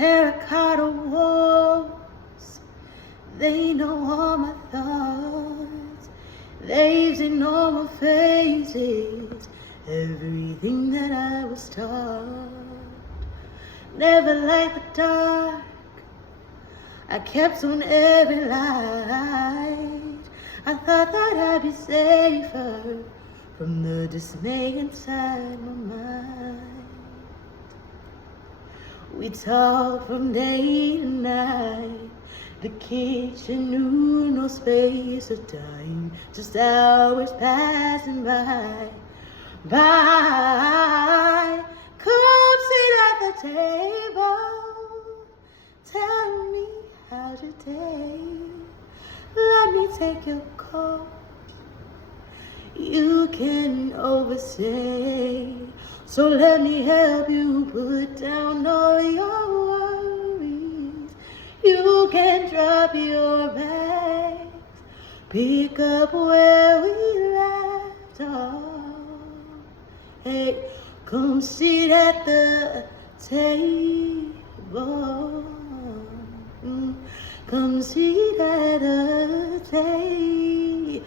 terracotta walls. They know all my thoughts. They've seen all my faces, everything that I was taught. Never liked the dark, I kept on every light. I thought that I'd be safer from the dismay inside my mind. We talked from day to night. The kitchen knew no space or time, just hours passing by. Come sit at the table, tell me how's your day. Let me take your call. You can overstay, so let me help you put down all your worries. You can drop your bags, pick up where we left off. Hey, come sit at the table. Come sit at the table.